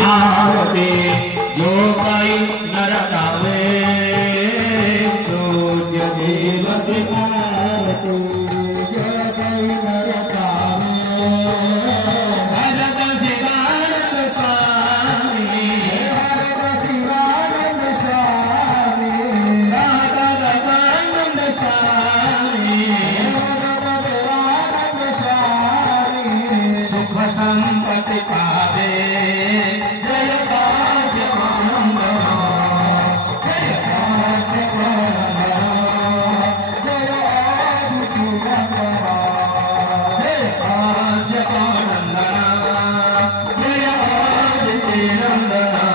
आरती जो काही नर गावे सूर्य देव की आरती जो काही नर गावे भजत शिवानंद स्वामी भजत शिवानंद स्वामी भजत देवानंद स्वामी भजत देवानंद स्वामी सुख संपत्ति पावे Nandana